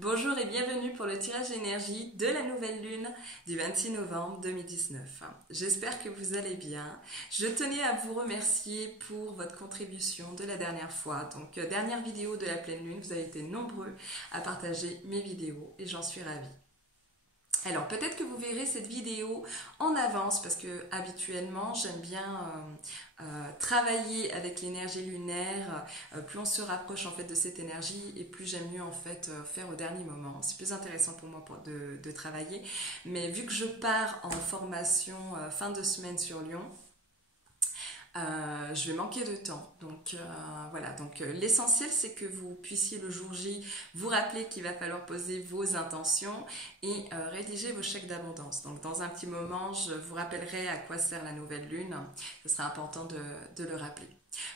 Bonjour et bienvenue pour le tirage énergie de la nouvelle lune du 26 novembre 2019. J'espère que vous allez bien. Je tenais à vous remercier pour votre contribution de la dernière fois. Donc, dernière vidéo de la pleine lune, vous avez été nombreux à partager mes vidéos et j'en suis ravie. Alors peut-être que vous verrez cette vidéo en avance parce que habituellement j'aime bien travailler avec l'énergie lunaire. Plus on se rapproche en fait de cette énergie et plus j'aime mieux en fait faire au dernier moment. C'est plus intéressant pour moi de travailler. Mais vu que je pars en formation fin de semaine sur Lyon, je vais manquer de temps. Donc voilà, donc l'essentiel c'est que vous puissiez le jour J vous rappeler qu'il va falloir poser vos intentions et rédiger vos chèques d'abondance. Donc dans un petit moment, je vous rappellerai à quoi sert la nouvelle lune. Ce sera important de le rappeler.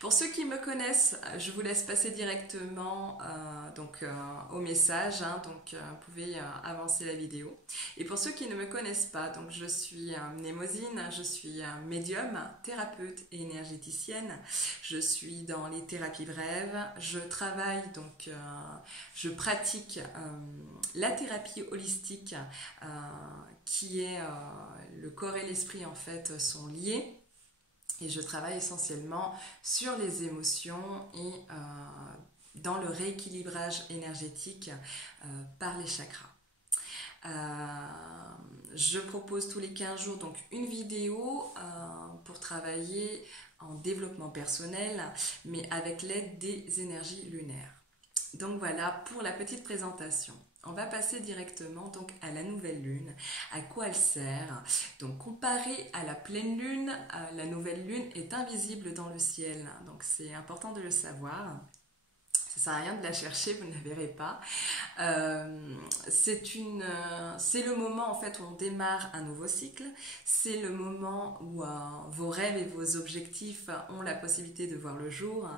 Pour ceux qui me connaissent, je vous laisse passer directement au message, donc vous pouvez avancer la vidéo. Et pour ceux qui ne me connaissent pas, donc je suis Mnémosyne, je suis médium, thérapeute et énergéticienne. Je suis dans les thérapies brèves, je travaille je pratique la thérapie holistique qui est le corps et l'esprit en fait sont liés. Et je travaille essentiellement sur les émotions et dans le rééquilibrage énergétique par les chakras. Je propose tous les 15 jours donc une vidéo pour travailler en développement personnel, mais avec l'aide des énergies lunaires. Donc voilà pour la petite présentation. On va passer directement donc à la nouvelle lune, à quoi elle sert. Donc comparé à la pleine lune, la nouvelle lune est invisible dans le ciel, donc c'est important de le savoir. Ça sert à rien de la chercher, vous ne la verrez pas. C'est le moment en fait où on démarre un nouveau cycle. C'est le moment où vos rêves et vos objectifs ont la possibilité de voir le jour.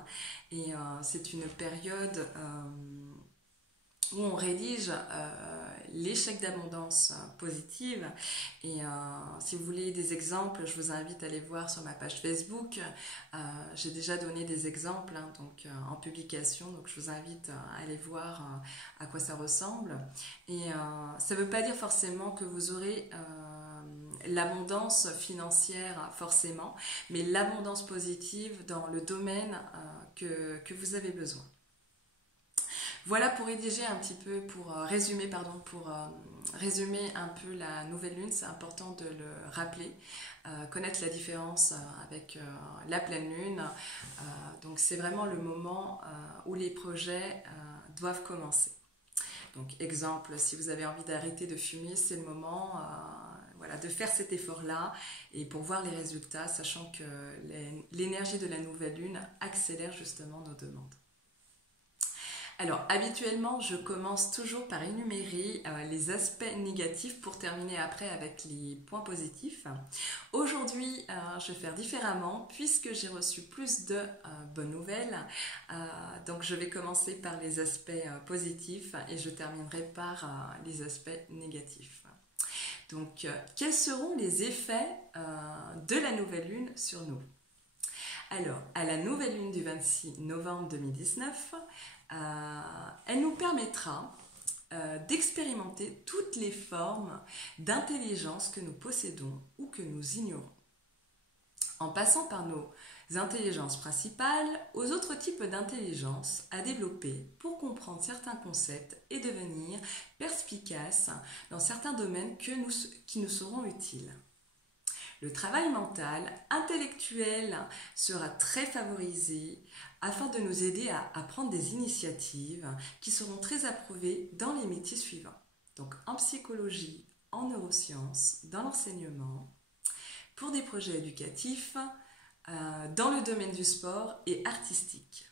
Et c'est une période où on rédige les chèques d'abondance positive. Et si vous voulez des exemples, je vous invite à aller voir sur ma page Facebook. J'ai déjà donné des exemples en publication, donc je vous invite à aller voir à quoi ça ressemble. Et ça ne veut pas dire forcément que vous aurez l'abondance financière forcément, mais l'abondance positive dans le domaine que vous avez besoin. Voilà pour rédiger un petit peu, pour résumer un peu la nouvelle lune. C'est important de le rappeler, connaître la différence avec la pleine lune. Donc c'est vraiment le moment où les projets doivent commencer. Donc exemple, si vous avez envie d'arrêter de fumer, c'est le moment de faire cet effort-là et pour voir les résultats, sachant que l'énergie de la nouvelle lune accélère justement nos demandes. Alors, habituellement, je commence toujours par énumérer les aspects négatifs pour terminer après avec les points positifs. Aujourd'hui, je vais faire différemment puisque j'ai reçu plus de bonnes nouvelles. Donc, je vais commencer par les aspects positifs et je terminerai par les aspects négatifs. Donc, quels seront les effets de la nouvelle lune sur nous? Alors, à la nouvelle lune du 26 novembre 2019, elle nous permettra d'expérimenter toutes les formes d'intelligence que nous possédons ou que nous ignorons. En passant par nos intelligences principales aux autres types d'intelligence à développer pour comprendre certains concepts et devenir perspicaces dans certains domaines qui nous seront utiles. Le travail mental, intellectuel sera très favorisé afin de nous aider à prendre des initiatives qui seront très approuvées dans les métiers suivants. Donc en psychologie, en neurosciences, dans l'enseignement, pour des projets éducatifs, dans le domaine du sport et artistique.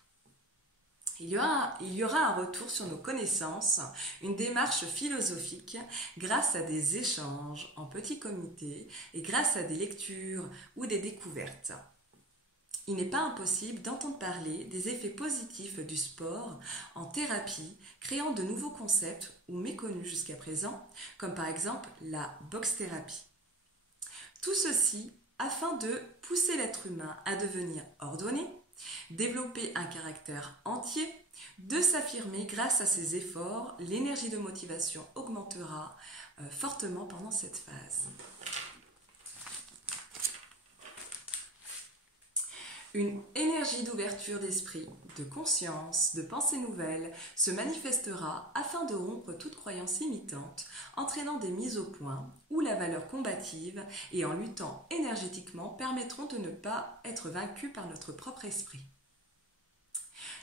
Il y aura un retour sur nos connaissances, une démarche philosophique grâce à des échanges en petits comités et grâce à des lectures ou des découvertes. Il n'est pas impossible d'entendre parler des effets positifs du sport en thérapie, créant de nouveaux concepts ou méconnus jusqu'à présent, comme par exemple la boxe-thérapie. Tout ceci afin de pousser l'être humain à devenir ordonné, développer un caractère entier, de s'affirmer grâce à ses efforts. L'énergie de motivation augmentera fortement pendant cette phase. Une énergie d'ouverture d'esprit, de conscience, de pensée nouvelle se manifestera afin de rompre toute croyance limitante, entraînant des mises au point où la valeur combative et en luttant énergétiquement permettront de ne pas être vaincus par notre propre esprit.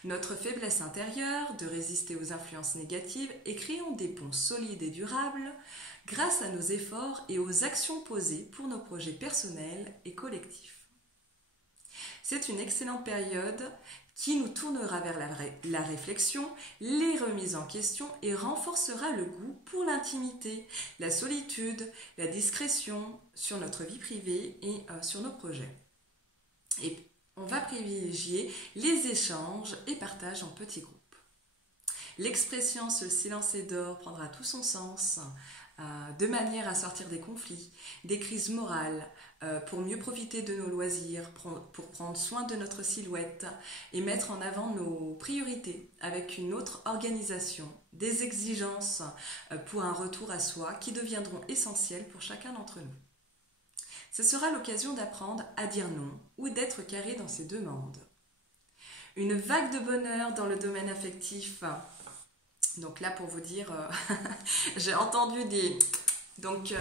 Notre faiblesse intérieure de résister aux influences négatives et créons des ponts solides et durables grâce à nos efforts et aux actions posées pour nos projets personnels et collectifs. C'est une excellente période qui nous tournera vers la réflexion, les remises en question et renforcera le goût pour l'intimité, la solitude, la discrétion sur notre vie privée et sur nos projets. Et on va privilégier les échanges et partages en petits groupes. L'expression « ce silence est d'or » prendra tout son sens de manière à sortir des conflits, des crises morales, pour mieux profiter de nos loisirs, pour prendre soin de notre silhouette et mettre en avant nos priorités avec une autre organisation, des exigences pour un retour à soi qui deviendront essentielles pour chacun d'entre nous. Ce sera l'occasion d'apprendre à dire non ou d'être carré dans ses demandes. Une vague de bonheur dans le domaine affectif. Donc là, pour vous dire, j'ai entendu des... Donc,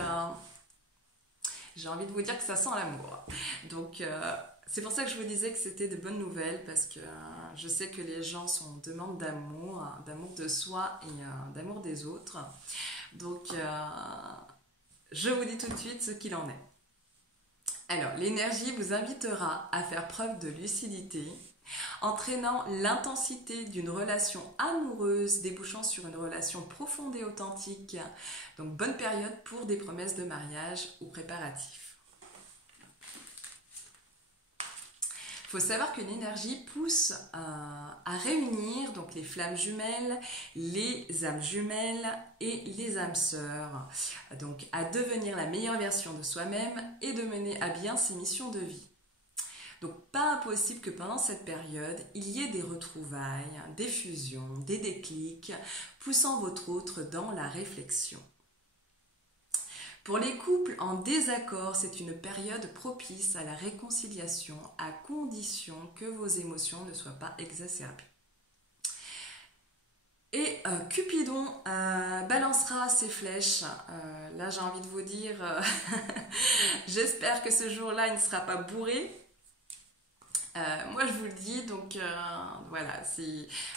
j'ai envie de vous dire que ça sent l'amour. Donc, c'est pour ça que je vous disais que c'était de bonnes nouvelles, parce que je sais que les gens sont en demande d'amour de soi et d'amour des autres. Donc, je vous dis tout de suite ce qu'il en est. Alors, l'énergie vous invitera à faire preuve de lucidité, entraînant l'intensité d'une relation amoureuse débouchant sur une relation profonde et authentique. Donc, bonne période pour des promesses de mariage ou préparatifs. Il faut savoir que l'énergie pousse à réunir donc les flammes jumelles, les âmes jumelles et les âmes sœurs. Donc, à devenir la meilleure version de soi-même et de mener à bien ses missions de vie. Donc, pas impossible que pendant cette période, il y ait des retrouvailles, des fusions, des déclics, poussant votre autre dans la réflexion. Pour les couples en désaccord, c'est une période propice à la réconciliation, à condition que vos émotions ne soient pas exacerbées. Et Cupidon balancera ses flèches. Là, j'ai envie de vous dire, j'espère que ce jour-là, il ne sera pas bourré. Moi je vous le dis, donc voilà,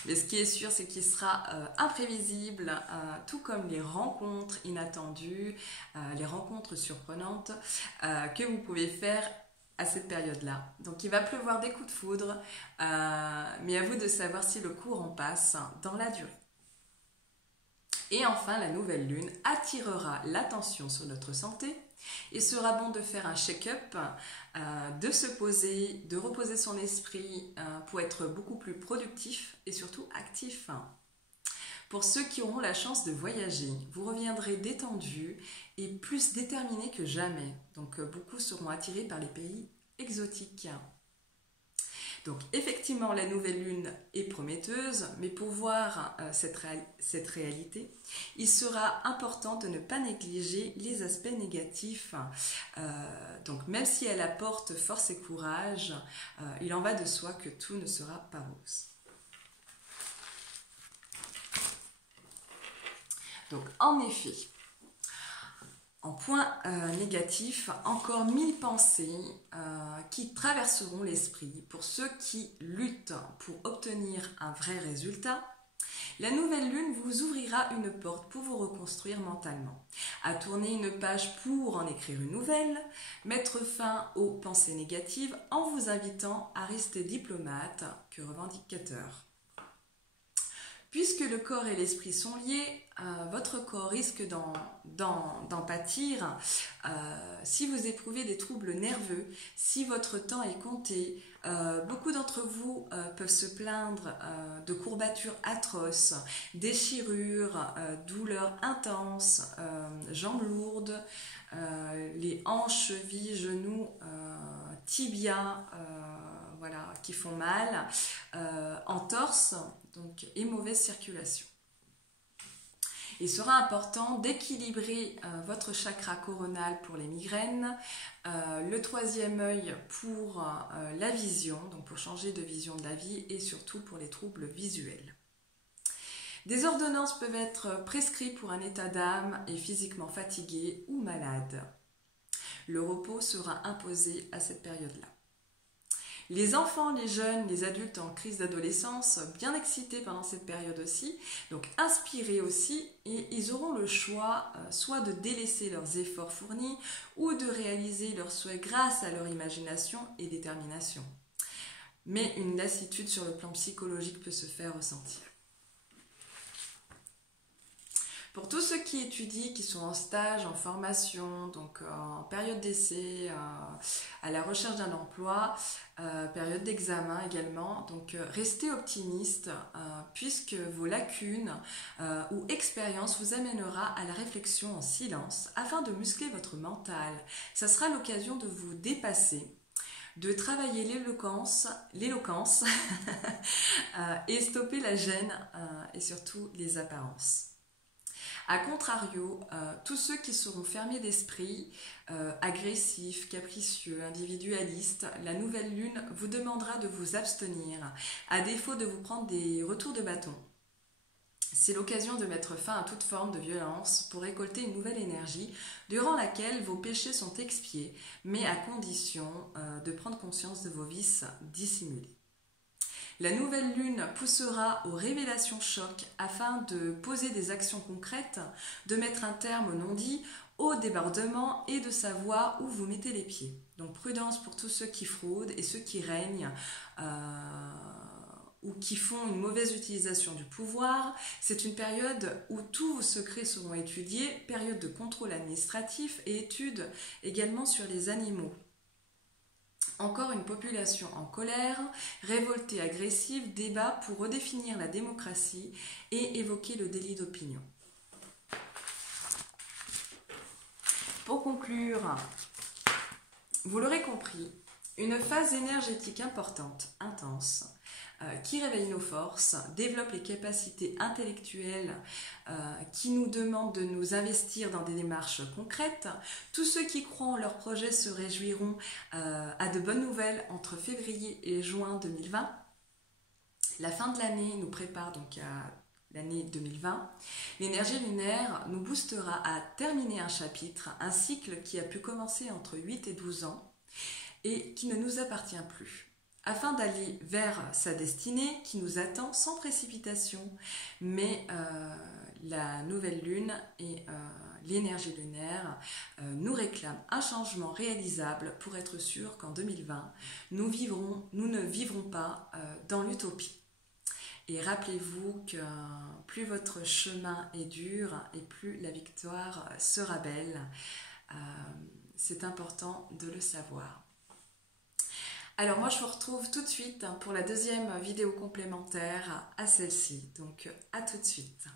mais ce qui est sûr c'est qu'il sera imprévisible, tout comme les rencontres inattendues, les rencontres surprenantes que vous pouvez faire à cette période-là. Donc il va pleuvoir des coups de foudre, mais à vous de savoir si le courant passe dans la durée. Et enfin, la nouvelle lune attirera l'attention sur notre santé. Il sera bon de faire un check-up, de se poser, de reposer son esprit pour être beaucoup plus productif et surtout actif. Pour ceux qui auront la chance de voyager, vous reviendrez détendus et plus déterminés que jamais. Donc beaucoup seront attirés par les pays exotiques. Donc effectivement, la nouvelle lune est prometteuse, mais pour voir cette réalité, il sera important de ne pas négliger les aspects négatifs. Donc même si elle apporte force et courage, il en va de soi que tout ne sera pas rose. Donc en effet, en point négatif, encore 1000 pensées qui traverseront l'esprit pour ceux qui luttent pour obtenir un vrai résultat. La nouvelle lune vous ouvrira une porte pour vous reconstruire mentalement, à tourner une page pour en écrire une nouvelle, mettre fin aux pensées négatives en vous invitant à rester diplomate que revendicateur. Puisque le corps et l'esprit sont liés, votre corps risque d'en pâtir si vous éprouvez des troubles nerveux, si votre temps est compté. Beaucoup d'entre vous peuvent se plaindre de courbatures atroces, déchirures, douleurs intenses, jambes lourdes, les hanches, chevilles, genoux, tibias, voilà, qui font mal, entorse donc, et mauvaise circulation. Il sera important d'équilibrer votre chakra coronal pour les migraines, le troisième œil pour la vision, donc pour changer de vision de la vie et surtout pour les troubles visuels. Des ordonnances peuvent être prescrites pour un état d'âme et physiquement fatigué ou malade. Le repos sera imposé à cette période-là. Les enfants, les jeunes, les adultes en crise d'adolescence, bien excités pendant cette période aussi, donc inspirés aussi, et ils auront le choix soit de délaisser leurs efforts fournis ou de réaliser leurs souhaits grâce à leur imagination et détermination. Mais une lassitude sur le plan psychologique peut se faire ressentir. Pour tous ceux qui étudient, qui sont en stage, en formation, donc en période d'essai, à la recherche d'un emploi, période d'examen également, donc restez optimistes puisque vos lacunes ou expériences vous amènera à la réflexion en silence afin de muscler votre mental. Ça sera l'occasion de vous dépasser, de travailler l'éloquence et stopper la gêne et surtout les apparences. A contrario, tous ceux qui seront fermés d'esprit, agressifs, capricieux, individualistes, la nouvelle lune vous demandera de vous abstenir, à défaut de vous prendre des retours de bâton. C'est l'occasion de mettre fin à toute forme de violence pour récolter une nouvelle énergie durant laquelle vos péchés sont expiés, mais à condition de prendre conscience de vos vices dissimulés. La nouvelle lune poussera aux révélations chocs afin de poser des actions concrètes, de mettre un terme au non-dit, au débordement et de savoir où vous mettez les pieds. Donc prudence pour tous ceux qui fraudent et ceux qui règnent ou qui font une mauvaise utilisation du pouvoir. C'est une période où tous vos secrets seront étudiés, période de contrôle administratif et études également sur les animaux. Encore une population en colère, révoltée, agressive, débat pour redéfinir la démocratie et évoquer le délit d'opinion. Pour conclure, vous l'aurez compris, une phase énergétique importante, intense, qui réveille nos forces, développe les capacités intellectuelles, qui nous demandent de nous investir dans des démarches concrètes. Tous ceux qui croient en leurs projets se réjouiront à de bonnes nouvelles entre février et juin 2020. La fin de l'année nous prépare donc à l'année 2020. L'énergie lunaire nous boostera à terminer un chapitre, un cycle qui a pu commencer entre 8 et 12 ans et qui ne nous appartient plus, afin d'aller vers sa destinée qui nous attend sans précipitation. Mais la nouvelle lune et l'énergie lunaire nous réclament un changement réalisable pour être sûr qu'en 2020, nous ne vivrons pas dans l'utopie. Et rappelez-vous que plus votre chemin est dur et plus la victoire sera belle. C'est important de le savoir. Alors moi je vous retrouve tout de suite pour la deuxième vidéo complémentaire à celle-ci. Donc à tout de suite.